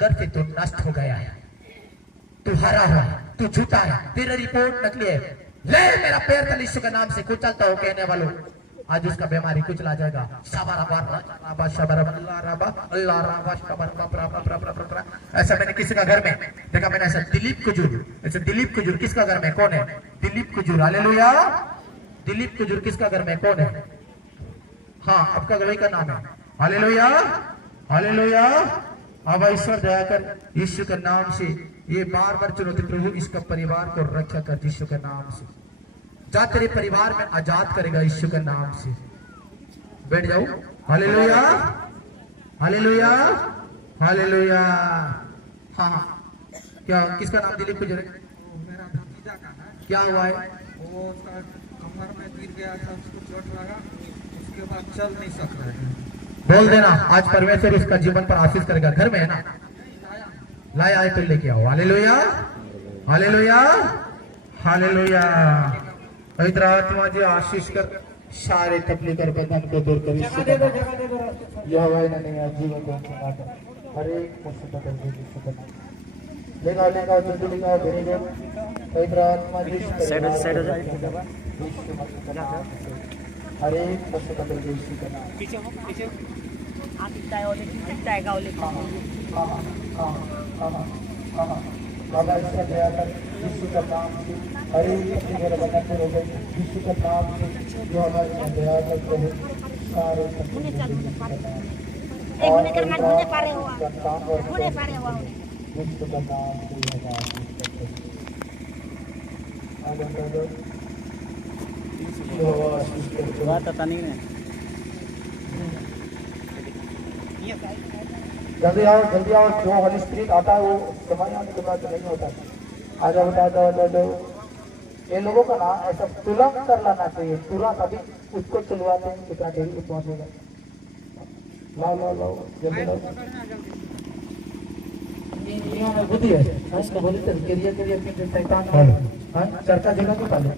अंदर से तू नष्ट हो गया है, तू हारा हुआ है, तू झूठा है, तेरी रिपोर्ट नकली है। ले मेरा पैर तले यीशु के नाम से कुचलता हो कहने वालों, आज उसका बीमारी कुचला जाएगा। ऐसा मैंने किसी का घर में देखा, मैंने ऐसा दिलीप कुजूर, ऐसे दिलीप कुजूर किसका घर में कौन है? दिलीप कुजूर, हालेलुया। दिलीप कुजूर किसका घर में कौन है? हाँ, आपका गवाही का नाम है, हालेलुया हालेलुया। अब ईश्वर दया कर यीशु के नाम से ये बार बार चुनौती, प्रभु इसका परिवार को रक्षा कर यीशु के नाम से, जा तेरे परिवार में आजाद करेगा यीशु के नाम से। बैठ जाओ, हालेलुया हालेलुया हालेलुया। हाँ, क्या किसका नाम दिलीप कुजूर? मेरा भतीजा का है। क्या हुआ है? वो उसका कमर में गिर गया था, उसको चोट लगा, उसके बाद चल नहीं सकता है। बोल देना आज परमेश्वर उसका जीवन पर आशीष करेगा। घर में है ना? लाया आए तो लेके आओ, हालेलुया हालेलुया हालेलुया। पवित्र आत्मा जी आशीष कर, सारे तकलीफ कर बंधन को दूर कर, यहोवा ने जीवन को चला कर हर एक मुसीबत को दूर कर। लेगाओ लेगाओ जल्दी लेगाओ, वेरी गुड। पवित्र आत्मा जी साइड हो जाए, हर एक मुसीबत को यीशु का नाम, पीछे हो, पीछे आप दिखता है और दिखता है गाँव लेके बाबा इसका दया कर यीशु का नाम से हर एक मेरे बंधन को रोक यीशु का नाम से, जो हमारे दया कर प्रभु सारे होने करना होने पारे हुआ यीशु का नाम से बात पता नहीं है। जल्दी आओ, जो होली स्पिरिट आता है वो समय आने के बाद नहीं होता। आ जाओ बता दो। ये लोगों का ना ऐसा तुरंत कर लाना चाहिए, तुरंत अभी उसको चलवाते हैं, कितना देरी पहुंचेगा। लाओ जल्दी लाओ। बुद्धि है इसका, बोली तो चर्चा जगह को पाले।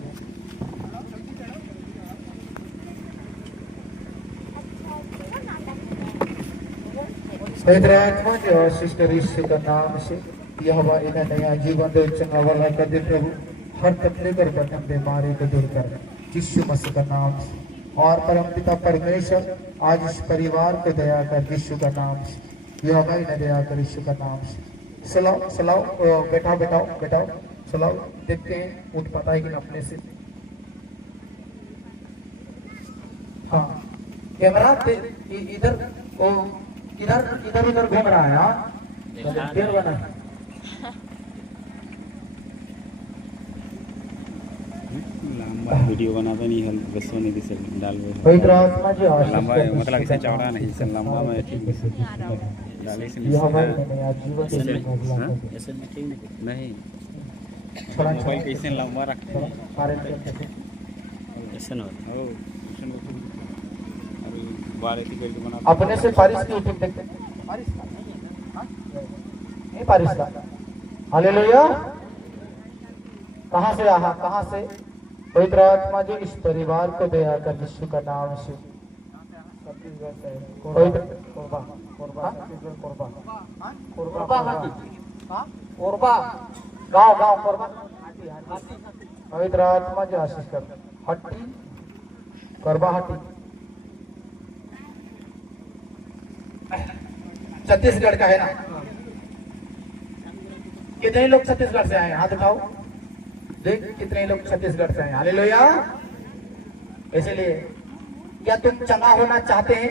पवित्र आत्मा जो आशीष कर यीशु का नाम से, यहोवा इन्हें नया जीवन दे, चंगा वाला कर दे प्रभु, हर तकलीफ और बटन बीमारी को दूर कर यीशु मसीह का नाम से। और परमपिता परमेश्वर आज इस परिवार को दया कर यीशु का नाम से, यहोवा इन्हें दया कर यीशु का नाम से। सलाओ बैठाओ सलाओ, देखते हैं उठ पाता है कि अपने से। हाँ, कैमरा इधर इधर घूम रहा है। हाँ, देर बना लंबा वीडियो बनाता नहीं है, बस नहीं दिसे डाल पवित्र आत्मा जी लंबा मतलब इसे चौड़ा नहीं, इसे लंबा में ठीक डाले से ये हमारे नया जीवन के लिए भगवान का ऐसे में ठीक नहीं। थोड़ा मोबाइल कैसे लंबा रखते हैं पारे ऐसे ना हो, अभी बारे की करके बना अपने से पारिस की यूट्यूब देखते हैं। पारिस का हाँ, नहीं पारिस का, हालेलुया। कहाँ से पवित्र आत्मा जी इस परिवार को दया कर यीशु का नाम से। कोरबा गाँव कोरबा, पवित्र आत्मा जी आशीष कर। हट्टी कोरबा हट्टी छत्तीसगढ़ का है ना? कितने लोग छत्तीसगढ़ से आए? हाथ उठाओ, देख कितने लोग छत्तीसगढ़ से आए। हालेलुया। इसलिए क्या तुम चंगा होना चाहते हैं?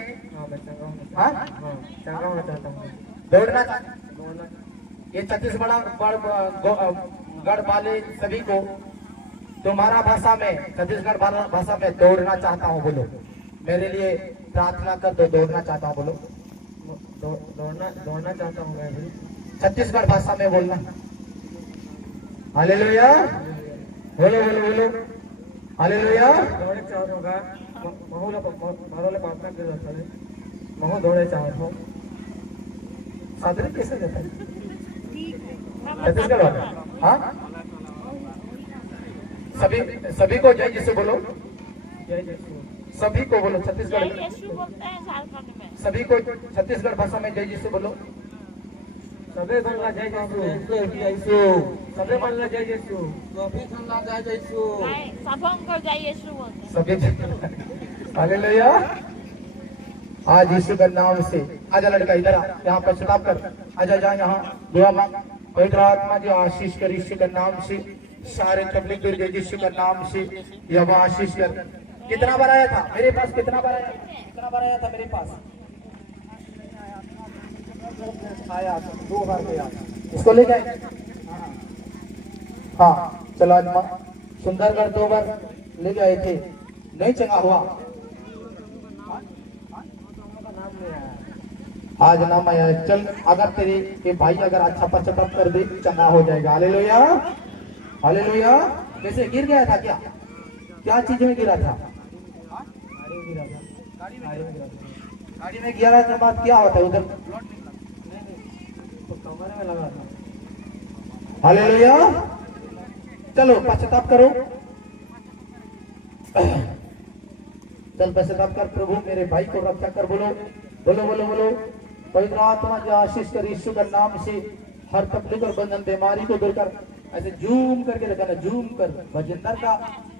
हाँ, चंगा होना चाहता हूँ। दौड़ना ये छत्तीसगढ़ गढ़ वाले सभी को तुम्हारा भाषा में, छत्तीसगढ़ भाषा में दौड़ना चाहता हूँ बोलो। मेरे लिए प्रार्थना कर दो, दौड़ना चाहता हूँ बोलो। दौड़ना चाहता हूँ मैं भी। छत्तीसगढ़ भाषा में बोलना। हालेलुया, बोलो हालेलुया। दौड़े चाहता हूँ, मारोले प्रार्थना कर रहा था, महू दौड़े चाहता हूँ। सादरी कैसे देता है छत्तीसगढ़ वाला? हाँ, सभी को जय यीशु बोलो, जय यीशु। सभी को बोलो छत्तीसगढ़ यीशु बोलते हैं झारखंड में। सभी को छत्तीसगढ़ भाषा में जय यीशु बोलो। सबे बनला जय जयसु सबे बनला जय जयसु कॉफी खनला जय जयसु नाही सबंकर जाई येशू बोलते सभी हालेलुया। आज यीशु के नाम से आजा लड़का इधर आ, यहाँ पर स्टॉप कर, आजा जा यहाँ दुआ मांग। पवित्र आत्मा जो आशीष कर यीशु के नाम से, सारे तबलीग दुर्गे यीशु के नाम से यह आशीष कर। कितना बार आया था मेरे पास, कितना बार आया था, कितना बार आया था मेरे पास? आया था 2 बार गया, इसको ले जाए। हाँ चलो आज सुंदरगढ़ 2 बार ले गए थे, नहीं चंगा हुआ। आज नाम आया है। चल अगर तेरे के भाई अगर अच्छा पश्चाताप कर दे चंगा हो जाएगा। Hallelujah hallelujah. वैसे गिर गया था क्या, क्या चीज में गिरा था? गाड़ी में गिरा था, बात क्या होता है उधर? कमरे में लगा था। हालेलुया। चलो पश्चाताप करो, चल पश्चाताप कर। प्रभु मेरे भाई को रक्षा कर, बोलो बोलो बोलो बोलो। पवित्र आत्मा जो आशीष कर यीशु के नाम से हर तकलीफ और बंधन बीमारी को दूर कर। ऐसे जूम करके दिखाना, जूम कर। भजनर का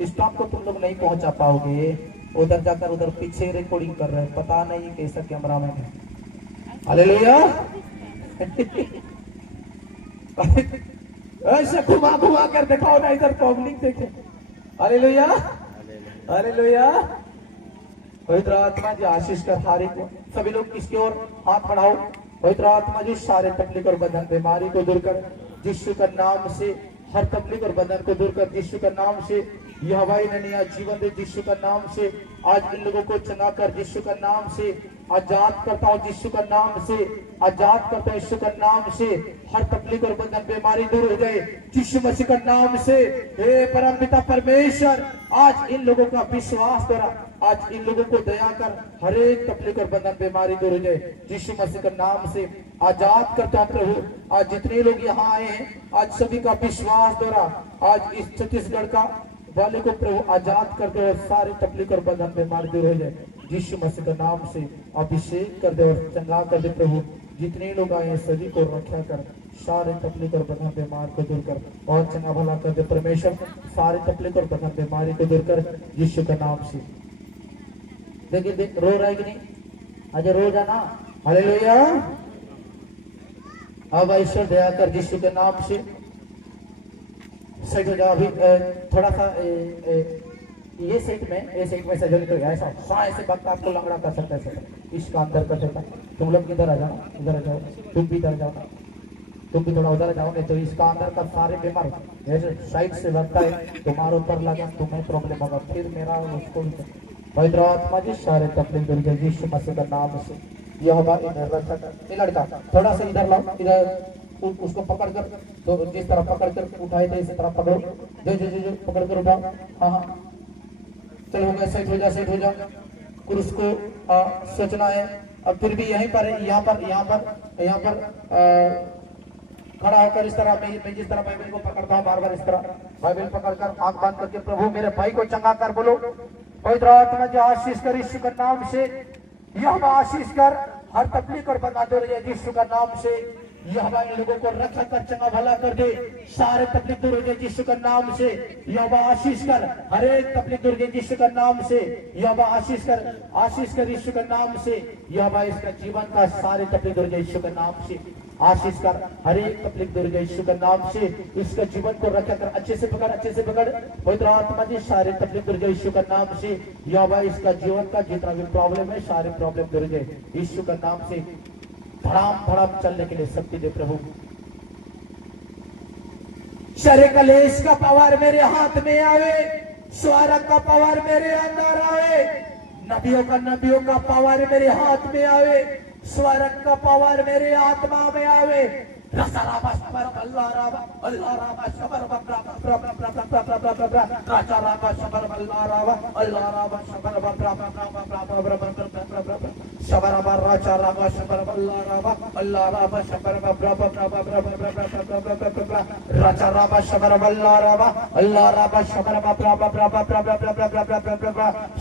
स्टॉप को तुम लोग नहीं पहुंचा पाओगे, उधर जाकर उधर पीछे रिकॉर्डिंग कर रहे हैं, पता नहीं कैसा कैमरा मैन है। हालेलुया। ऐसे घुमा घुमा कर दिखाओ ना, इधर पब्लिक देखे। Hallelujah hallelujah. पवित्र आत्मा जी आशीष कर हारे को। सभी लोग किसकी ओर हाथ बढ़ाओ। पवित्र आत्मा जी सारे तकलीफ और बंधन बीमारी को दूर कर यीशु का नाम से, हर तकलीफ और बंधन को दूर कर यीशु का नाम से। यह भाई नया जीवन दे यीशु का नाम से। आज इन लोगों को चंगा कर यीशु का नाम से। आजाद करता हूँ यीशु का नाम से, आजाद करता हूँ यीशु का नाम से। हर तकलीफ और बंधन बीमारी दूर हो जाए यीशु मसीह का नाम से। हे परम पिता परमेश्वर, आज इन लोगों का विश्वास द्वारा आज इन लोगों को दया कर, हर एक तकलीफ और बंधन बीमारी दूर हो जाए यीशु मसीह का नाम से। आजाद करता हूँ प्रभु। आज जितने लोग यहाँ आए हैं, आज सभी का विश्वास द्वारा आज इस छत्तीसगढ़ का वाले को प्रभु आजाद कर दे और सारे तकलीफ और बंधन बीमारी दूर हो जाए यीशु मसीह का नाम से। अभिषेक कर दे और चंगा कर दे प्रभु। जितने लोग आए हैं सभी को रक्षा कर, सारे तकलीफ और बंधन बीमार को दूर कर और चंगा भला कर दे परमेश्वर। सारे तकलीफ और बंधन बीमारी को दूर कर यीशु का नाम से। देखिए देख रो रहा है कि नहीं? आज रो जाना। हालेलुया। अब ईश्वर दया कर यीशु के नाम से। सेट हो जाओ अभी थोड़ा सा ये सेट में सजन तो ऐसा ऐसे वक्त आपको लंगड़ा कर सकता है, इसका अंदर कर सकता। तुम लोग इधर आ जाओ, इधर आ जाओ, तुम भी इधर जाओ, तुम भी थोड़ा उधर जाओगे तो इसका अंदर का सारे बीमार जैसे साइड से लगता है तुम्हारे ऊपर लगा, तुम्हें प्रॉब्लम होगा, फिर मेरा उसको पवित्र आत्मा जी सारे तकलीफ दूर कर यीशु मसीह का नाम से। यह हमारे लड़का थोड़ा सा इधर लाओ, इधर उसको पकड़ कर, तो जिस तरह पकड़ कर उठाए थे इसी तरह पकड़ो, जो जो जो पकड़ कर उठाओ। हाँ हाँ चलो हो गया, सेट हो जा, सेट हो जा। क्रूस को सोचना है। अब फिर भी यहीं पर यहाँ पर खड़ा होकर इस तरह मैं जिस तरह बाइबल को पकड़ता हूँ, बार बार इस तरह बाइबल पकड़कर आंख बंद करके प्रभु मेरे भाई को चंगा कर। बोलो पवित्र आत्मा जो आशीष कर यीशु का नाम से। यह आशीष कर हर तकलीफ और बंधा दो यीशु का नाम से। यह हमारे लोगों को रक्षा कर, चंगा भला कर दे, सारे तकलीफ दूर हो जाए यीशु का नाम से। यह आशीष कर हर एक तकलीफ दूर हो जाए यीशु का नाम से। यह आशीष कर यीशु का नाम से। यह इसका जीवन का सारे तकलीफ दूर हो जाए यीशु का नाम से। आशीष कर हर एक तकलीफ दूर हो जाए यीशु का नाम से। इसका जीवन को रक्षा कर, अच्छे से पकड़, अच्छे से पकड़। पवित्र आत्मा जी सारे तकलीफ दूर हो जाए यीशु का नाम से। यह इसका जीवन का जितना भी प्रॉब्लम है सारे प्रॉब्लम दूर हो जाए यीशु का नाम से। धड़ाम धड़ाम चलने के लिए शक्ति दे प्रभु। शरीर कलेश का पावर मेरे हाथ में आवे, स्वर्ग का पावर मेरे अंदर आवे, नबियों का पावर मेरे हाथ में आवे, स्वर्ग का पावर मेरे आत्मा में आवे। राचा राबा शबर बल्ला राबा अल्लाह राबा शबर बाबा राबा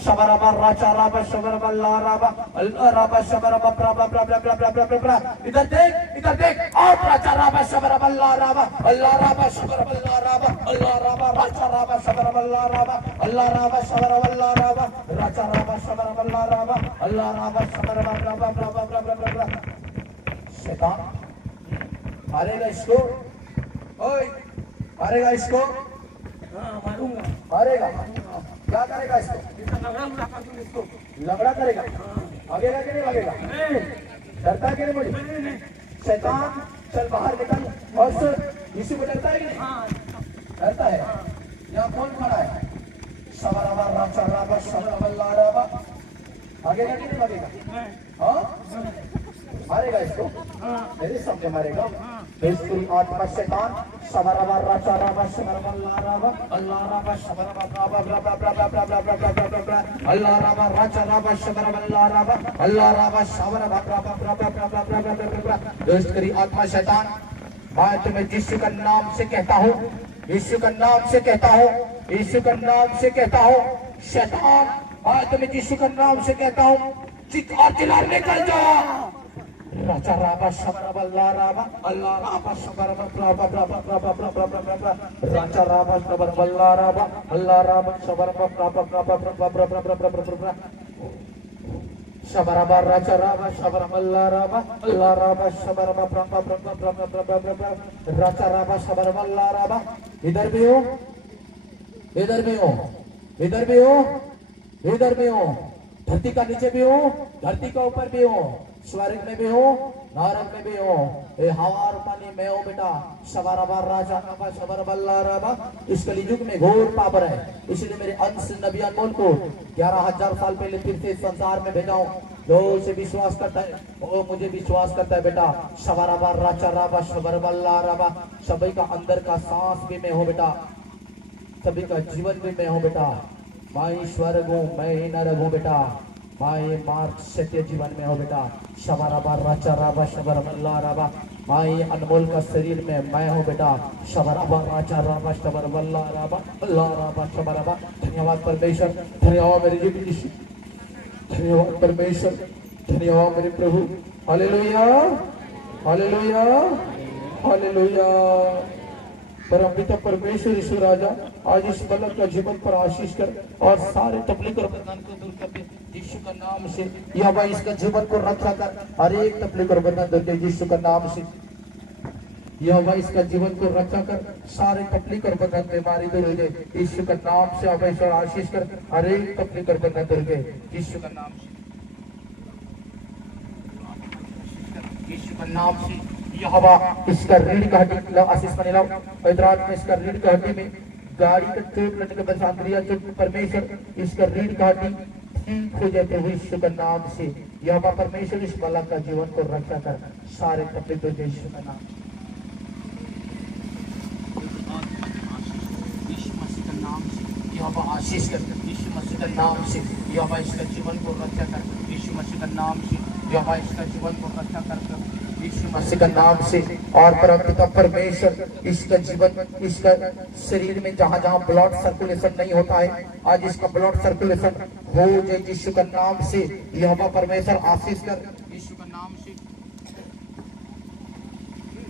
शबर राचा राबा शबर बल्ला राबा अल्लाह राबा शबर बाबा इधर देख और राचा राबा शबर बल्ला राबा अल्लाह राबा शबर बल्ला राबा अल्लाह राबा राचा राबा शबर बल्ला राबा अल्लाह राबा शबर बल्ला राबा राचा राबा शबर बल्ला राबा अल्लाह राबा शबर बाबा शैतान मारेगा इसको, ओए मारेगा इसको, मारूंगा मारेगा, क्या करेगा इसको, लंगड़ा करेगा, भागेगा कि नहीं भागेगा, डरता कि नहीं मुझे, शैतान चल बाहर निकल और सुन, यीशु को डरता है कि नहीं, डरता है, यहाँ कौन खड़ा है, शबराबा राचा राबा शबराबा राबा, भागेगा कि नहीं भागेगा, हाँ मारेगा इसको, मेरे सामने मारेगा, बेस्ती आत्मा शैतान, शबराबा राचा राबा शबराबा राबा, अल्लाह राबा शबराबा राबा, अल्लाह राबा राचा राबा शबराबा राबा, अल्लाह राबा शबराबा राबा, दुष्ट करी आत्मा शैतान, मैं तुम्हें यीशु का नाम से कहता हूँ, यीशु का नाम से कहता हूँ, यीशु का नाम से कहता हूँ, शैतान, मैं तुम्हें यीशु का नाम से कहता हूँ, चिल्ला चिल्ला निकल जा। राचा राबा शबराबा राबा अल्लाह राबा शबराबा राचा राबा शबराबा राबा अल्लाह राबा शबराबा राचा राबा शबराबा राबा अल्लाह राबा शबराबा राचा राबा शबराबा राबा। इधर भी हो, इधर भी हो, इधर भी हो, इधर भी हो, धरती का नीचे भी हो, धरती का ऊपर भी हो, स्वर्ग में भी हो, नरक में भी हो, ए हवा और पानी में हो बेटा, शबराबा राजा राबा शबराबा राबा। इस कलियुग में घोर पाप है, इसलिए मेरे अंश नबी अनमोल को 11,000 साल पहले फिर से संसार में भेजा हूं, जो उसे विश्वास करता है वो मुझे विश्वास करता है बेटा। शबराबा राजा राबा शबराबा राबा, सभी का अंदर का सांस भी मैं हूं बेटा, सभी का जीवन भी मैं हूं बेटा, मैं स्वर्ग हूं, मैं नरक हूं बेटा, मैं मार्ग सत्य जीवन में हो बेटा। शबराबा राचा राबा शबराबा राबा, मैं अनमोल का शरीर में मैं हूँ बेटा। शबराबा राचा राबा शबराबा राबा अल्लाह राबा शबराबा। धन्यवाद परमेश्वर, धन्यवाद मेरे यीशु, धन्यवाद परमेश्वर, धन्यवाद मेरे प्रभु। Hallelujah, hallelujah, hallelujah. परमपिता परमेश्वर यीशु राजा, आज इस बालक का जीवन पर आशीष कर और सारे तकलीफ और बंधन को दूर कर दे यीशु का नाम से। या भाई इसका जीवन को रक्षा कर, हर एक तकलीफ और बंधन दूर कर यीशु का नाम से। या भाई इसका जीवन को रक्षा कर, सारे तकलीफ और बंधन बीमारी दूर हो जाए यीशु का नाम से। अब आशीष कर, हर एक तकलीफ और बंधन दूर कर यीशु का नाम से, यीशु का नाम से। यहोवा इसका रीढ़ का हड्डी आशीष बने लाओ, हैदराबाद में इसका रीढ़ का हड्डी में गाड़ी का चोट लगने के बाद क्रिया चोट परमेश्वर इसका रीढ़ का हड्डी ठीक हो जाते हुए यीशु का नाम से। यहोवा परमेश्वर इस बालक का जीवन को रक्षा कर, सारे तकलीफ हो जाए यीशु का नाम, यीशु मसीह का नाम से। यहोवा आशीष कर यीशु मसीह का नाम से। यहोवा इसका जीवन को रक्षा कर यीशु मसीह का नाम से। यहोवा इसका जीवन को रक्षा कर यीशु मसीह का नाम से। और परमपिता परमेश्वर इसका जीवन, इसका शरीर में जहां जहां ब्लड सर्कुलेशन नहीं होता है, आज इसका ब्लड सर्कुलेशन हो जाए यीशु का नाम से। यहोवा परमेश्वर आशीष कर यीशु का नाम से।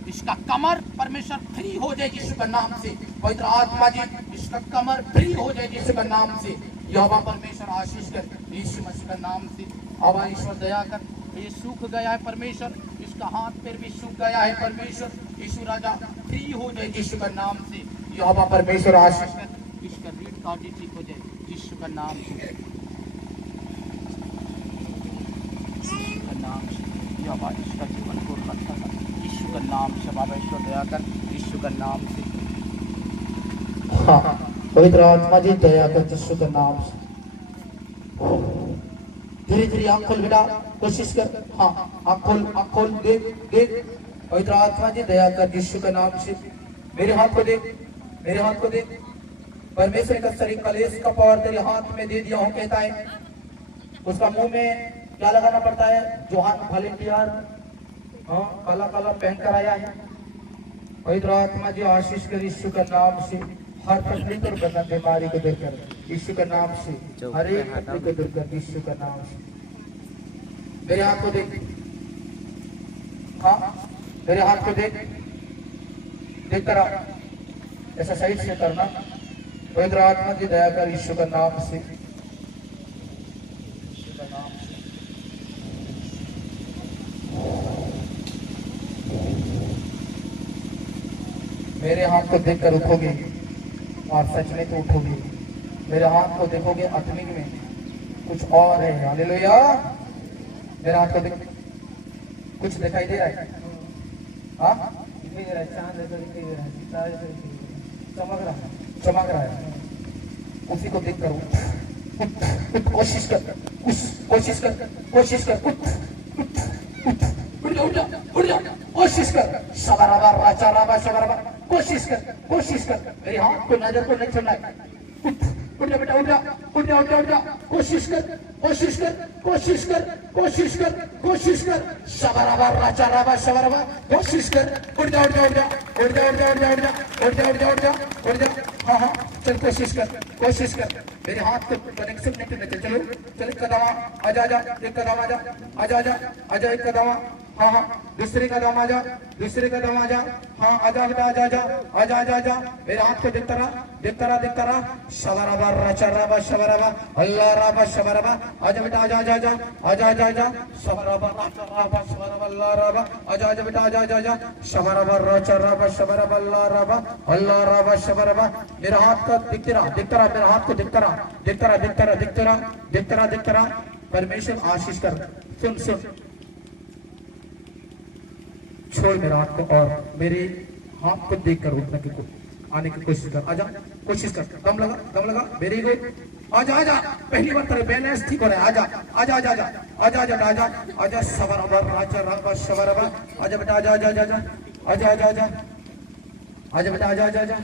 इसका कमर परमेश्वर फ्री हो जाए यीशु का नाम से। पवित्र आत्मा जी इसका कमर फ्री हो जाए यीशु का नाम से। यहोवा परमेश्वर आशीष कर यीशु मसीह का नाम से। अब ईश्वर दया कर, ये सूख गया है परमेश्वर, इसका हाथ पैर भी सूख गया है परमेश्वर। यीशु राजा फ्री हो जाए यीशु का नाम से। यहोवा परमेश्वर आशीष कर, इसका रीढ़ का हड्डी ठीक हो जाए यीशु का नाम से, नाम से। यहोवा इसका जीवन को रक्षा कर यीशु का नाम से। बाबा ईश्वर दया कर यीशु का नाम से। हाँ पवित्र आत्मा जी दया कर यीशु का नाम से। धीरे धीरे आंख खोल बेटा, कोशिश कर। हाँ आंख खोल, आंख खोल, देख देख। पवित्र आत्मा जी दया कर यीशु के नाम से। मेरे हाथ को देख, मेरे हाथ को देख। परमेश्वर का शरीर कलेश का पावर तेरे हाथ में दे दिया हूँ कहता है। उसका मुंह में क्या लगाना पड़ता है? जो हाथ वॉलेंटियर हाँ काला काला पहन कर आया है, पवित्र आत्मा जी आशीष कर यीशु का नाम से हर तकलीफ और बंधन बीमारी को दूर कर यीशु का नाम से, हर एक तकलीफ को दूर कर यीशु का नाम से। मेरे हाथ को देख, हाँ मेरे हाथ को देख, देख कर ऐसा साइड से करना। पवित्र आत्मा की दया कर यीशु का नाम से, यीशु का नाम से। मेरे हाथ को देखकर उठोगे और सच में तो उठोगे। मेरे हाथ को देखोगे आत्मिक में कुछ और है। हालेलुया। मेरे हाथ को देख, कुछ दिखाई दे रहा है? हाँ दिखाई दे रहा है, चांद ऐसा दिखाई दे रहा है, सितारे ऐसा दिखाई दे रहा है, चमक रहा है, चमक रहा है। उसी को देख कर उठ, कोशिश कर, कोशिश कर, कोशिश कर, उठ जा, उठ जा, कोशिश कर। शबराबा राचाराबा शबराबा, कोशिश कर, कोशिश कर। मेरे हाथ को, नजर को नहीं छोड़ना है। उठ जा बेटा, उठ जा, उठ जा, उठ जा, उठ जा। कोशिश कर, कोशिश कर, कोशिश कर, कोशिश कर, कोशिश कर। शबराबा राचाराबा शबराबा, कोशिश कर। उठ जा, उठ जा, उठ जा, उठ जा, उठ जा, उठ जा, उठ जा, उठ जा, उठ जा, उठ जा, उठ जा। हाँ हाँ चल, कोशिश कर, कोशिश कर। मेरे हाथ को कनेक्शन नहीं करने, चलो चल, एक कदम आजा, आजा, एक कदम आजा, आजा, आजा, आजा, एक कदम। हाँ हाँ दूसरे कदम आजा, दूसरे कदम आजा। हाँ आजा बेटा, आजा, आजा, आजा, आजा, आजा। मेरे हाथ को देखता रहा, देखता रहा, देखता रहा। शबराबा राचाराबा शबराबा, अल्लाह राबा शबराबा। आजा बेटा, आजा, आजा, आजा, आजा, आजा, आजा। शबराबा राचाराबा शबराबा, अल्लाह राबा। आजा, आजा बेटा, आजा, आजा, आजा। शबराबा राचाराबा शबराबा, अल्लाह राबा, अल्लाह राबा शबराबा। मेरा हाथ का दिखते रहा, देखता रहा, मेरा हाथ को देखता रहा, देखता रहा, देखता रहा, देखता रहा, देखता रहा, देखता रहा। परमेश्वर आशीष कर। सुन सुन, छोड़ मेरा हाथ को और मेरे हाथ को देखकर उठने की आने की कोशिश कर। आजा, कोशिश कर, दम लगा, दम लगा। Very good. आजा, आजा, पहली बार तेरे बैलेंस ठीक हो रहा है। आजा, आजा, आजा, आजा, आजा, आजा, आजा, आजा। शबराबा राचाराबा शबराबा। आजा बेटा, आजा, आजा, आजा, आजा, आजा, आजा, आजा बेटा, आजा, आजा, आजा,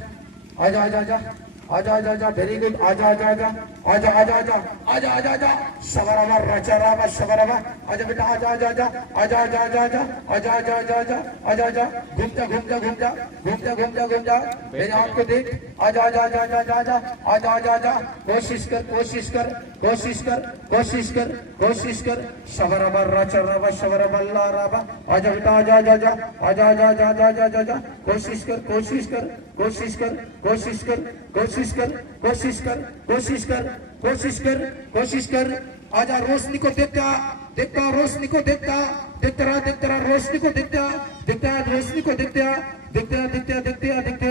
आजा, आजा, आजा, आजा, आजा, आजा। Very good. आजा, आजा, आजा, आजा, आजा, आजा, आजा, आजा, आजा। शबराबा राचाराबा शबराबा। आजा बेटा, आजा, आजा, आजा, आजा, आजा, आजा, आजा, आजा, आजा, आजा, आजा, आजा, आजा। घूम जा, घूम जा, घूम जा, घूम जा, घूम जा, घूम जा। मेरे हाथ को देख। आजा, आजा, आजा, आजा, आजा, आजा, आजा, आजा, आजा। कोशिश कर, कोशिश कर, कोशिश कर, कोशिश कर, कोशिश कर। शबराबा राचाराबा शबराबा, अल्लाह राबा। आजा बेटा, आजा, आजा, आजा, आजा, आजा, आजा, आजा, आजा, आजा। कोशिश कर, कोशिश कर, कोशिश कर, कोशिश कर, कोशिश कर, कोशिश कर, कोशिश कर, कोशिश कर, कोशिश कर। आजा, रोशनी को देखता, देखता, रोशनी को देखता, देखता रहा, देखता रहा, रोशनी को देखता, देखता, रोशनी को देखता, देखता, देखता, देखता, देखता,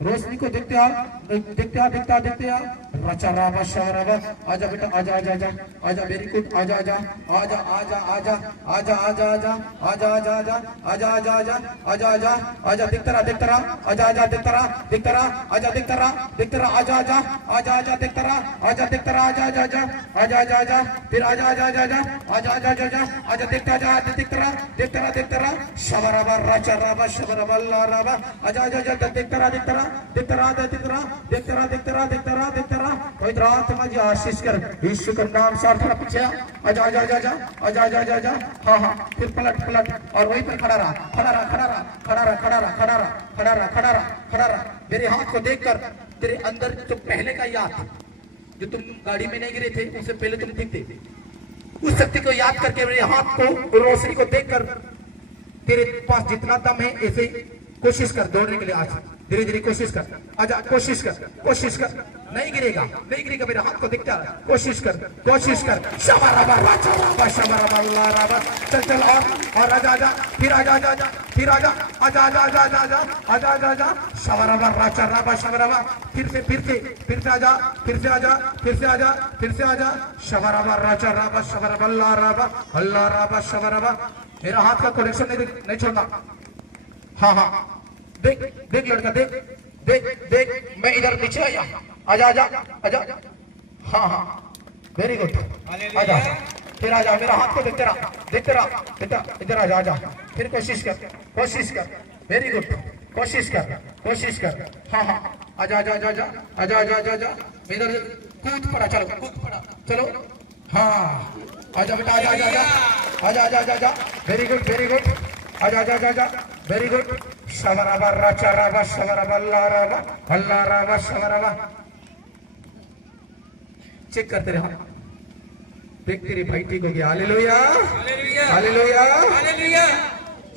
रोशनी को देखता, देखता, देखता, देखता। राचाराबा शबराबा। आजा बेटा, आजा, आजा, आजा, आजा। Very good. आजा, आजा, आजा, आजा, आजा, आजा, आजा, आजा, आजा, आजा, आजा, आजा, आजा, आजा, आजा, आजा, आजा। देखता रहा, देखता रहा, आजा, आजा, देखता रहा, देखता रहा, आजा, देखता रहा, देखता रहा, आजा, आजा, आजा, आजा, देखता रहा, आजा, देखता रहा, आजा, आजा, आजा, आजा, आजा, आजा, फिर आजा, आजा, आजा, आजा, आजा, आजा, आजा, आजा, आजा, देखता जा, देखता रहा, देखता रहा, देखता रहा। शबराबा राचाराबा शबराबा, अल्लाह राबा। आजा, आजा, आजा, देखता रहा, देखता रहा, देखता रहा, देखता रहा, देखता रहा, देखता रहा, देखता रहा, देखता रहा। पवित्र आत्मा जी आशीष कर यीशु के नाम से। थोड़ा पीछे आजा, आजा, आजा, आजा, आजा, आजा, आजा, आजा। हाँ हाँ फिर पलट, पलट और वहीं पर खड़ा रहा, खड़ा रहा, खड़ा रहा, खड़ा रहा, खड़ा रहा, खड़ा रहा, खड़ा रहा, खड़ा रहा, खड़ा रहा। मेरे हाथ को देखकर तेरे अंदर जो पहले का याद, जो तुम गाड़ी में नहीं गिरे थे, उससे पहले तुम ठीक थे, उस शक्ति को याद करके मेरे हाथ को, रोशनी को देखकर तेरे पास जितना दम है ऐसे कोशिश कर दौड़ने के लिए। आज धीरे धीरे कोशिश कर, आजा, कोशिश कर, कोशिश कर। नहीं गिरेगा, नहीं गिरेगा। मेरे हाथ को दिखता है, कोशिश कर, कोशिश कर। शबराबा राचाराबा शबराबा, अल्लाह राबा। चल चल और आजा, आजा, फिर आजा, आजा, आजा, फिर आजा, आजा, आजा, आजा, आजा, आजा, आजा, आजा, आजा। शबराबा राचाराबा शबराबा। फिर से, फिर से, फिर से आजा, फिर से आजा, फिर से आजा, फिर से आजा। शबराबा राचाराबा शबराबा, अल्लाह राबा, अल्लाह राबा शबराबा। मेरा हाथ का कनेक्शन नहीं छोड़ना। हाँ हाँ देख, देख लड़का, देख, देख, देख। मैं इधर नीचे आया, आजा, आजा, आजा। हाँ हाँ वेरी गुड। आजा, फिर आजा। मेरा हाथ को देखते रहा, देखते रहा, बेटा इधर आजा, आजा। फिर कोशिश कर, कोशिश कर। Very good. कोशिश कर, कोशिश कर। हाँ हाँ आजा, आजा, आजा, आजा, आजा, आजा, आजा, आजा। इधर कूद पड़ा, चलो कूद पड़ा, चलो। हाँ आजा बेटा, आजा, आजा, आजा, आजा, आजा, आजा, आजा। Very good, very good. आजा, आजा, आजा, आजा। वेरी गुड शबराबा राचाराबा शबराबा अल्लाह राबा शबराबा चेक करते रहे देखते रहे भाई ठीक हो गया हालेलुया हालेलुया हालेलुया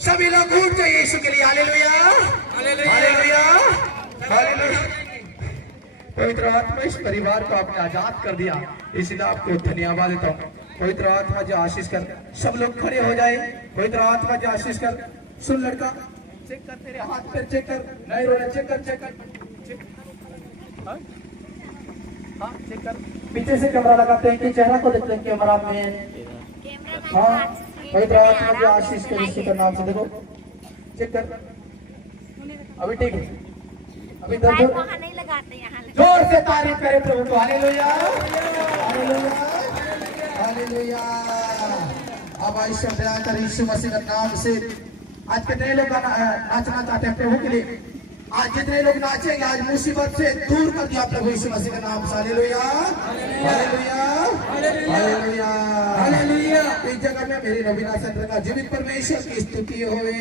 सभी लोग उठ जाइए यीशु के लिए हालेलुया हालेलुया हालेलुया पवित्र आत्मा इस परिवार को आपने आजाद कर दिया इसलिए आपको धन्यवाद देता हूँ पवित्र आत्मा जो आशीष कर सब लोग खड़े हो जाए पवित्र आत्मा जो आशीष कर सुन लड़का चेक कर तेरे हाथ पैर चेक कर नहीं रो चेक कर हाँ चेक कर पीछे से कैमरा लगाते हैं कि चेहरा को देखते हैं कैमरा में हाँ पवित्र आत्मा जो आशीष कर इसी का नाम से देखो चेक कर अभी ठीक है अभी वहाँ नहीं लगाते यहाँ जोर से तारीफ करें प्रभु को हालेलुया हालेलुया हालेलुया अब आइए दया कर यीशु मसीह के नाम से आज कितने लोग नाचना चाहते हैं प्रभु के लिए आज जितने लोग नाचेंगे आज मुसीबत से दूर कर दिया प्रभु यीशु मसीह के नाम से हालेलुया हालेलुया हालेलुया हालेलुया इस जगह में मेरी रवीना सेंटर का जीवित परमेश्वर की स्तुति होवे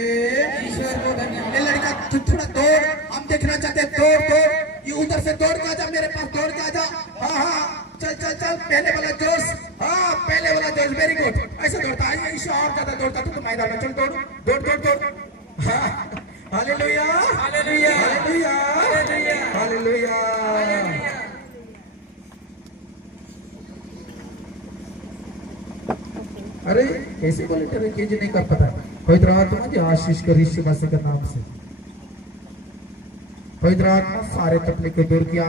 ईश्वर को धन्यवाद ये लड़का थोड़ा दौड़ हम देखना चाहते हैं दौड़ ये उधर से दौड़ के आजा मेरे पास दौड़ के आजा हाँ हाँ चल पहले वाला जोश हाँ पहले वाला जोश वेरी गुड ऐसे दौड़ता है ईश्वर और ज्यादा दौड़ता तो मैदान में चल दौड़ हाँ हालेलुया हालेलुया हालेलुया हालेलुया अरे कैसे बोले तेरे केजी नहीं कर पाता पवित्र आत्मा जी आशीष कर यीशु मसीह के नाम से पवित्र आत्मा सारे तकलीफ को दूर किया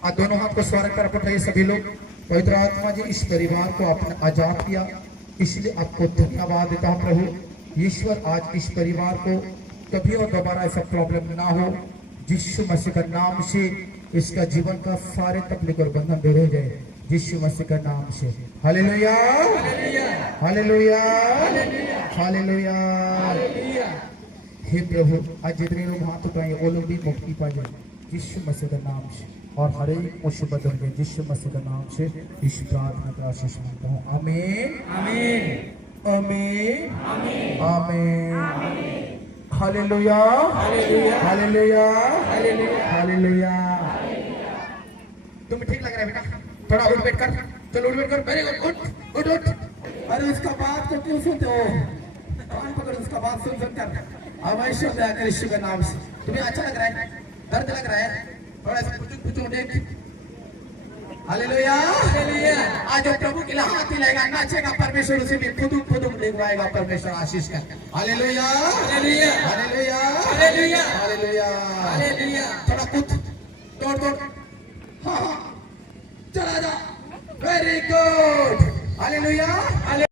आज दोनों हाथ को स्वर्ग तरफ उठाइए सभी लोग पवित्र आत्मा जी इस परिवार को आपने आजाद किया इसलिए आपको धन्यवाद देता हूँ प्रभु ईश्वर आज इस परिवार को कभी और दोबारा ऐसा प्रॉब्लम ना हो यीशु मसीह का नाम से इसका जीवन का सारे तकलीफ और बंधन दूर हो जाए यीशु मसीह का नाम से हालेलुया हालेलुया हालेलुया हे प्रभु आज जितने लोग हाथ उठाएंगे वो लोग भी मुक्ति पा जाए यीशु मसीह का नाम से और हर एक मुसीबत में यीशु मसीह का नाम से इस प्रार्थना का आशीष मांगता हूँ आमीन आमीन आमीन आमीन हालेलुया हालेलुया हालेलुया तुम्हें ठीक लग रहा है बेटा थोड़ा उठ बैठ कर चलो उठ बैठ कर वेरी गुड उठ अरे उसका बात को क्यों सुनते हो कान पकड़ उसका बात सुन कर अब ऐश्वर्य दया कर यीशु के नाम से तुम्हें अच्छा लग रहा है दर्द लग रहा है थोड़ा सा कुछ देख हालेलुया हालेलुया आज जो प्रभु के लिए हाथ हिलाएगा नाचेगा परमेश्वर उसे भी खुद दिखवाएगा परमेश्वर आशीष कर hallelujah hallelujah hallelujah hallelujah hallelujah hallelujah थोड़ा कुछ दौड़ हाँ चला जा वेरी गुड हालेलुया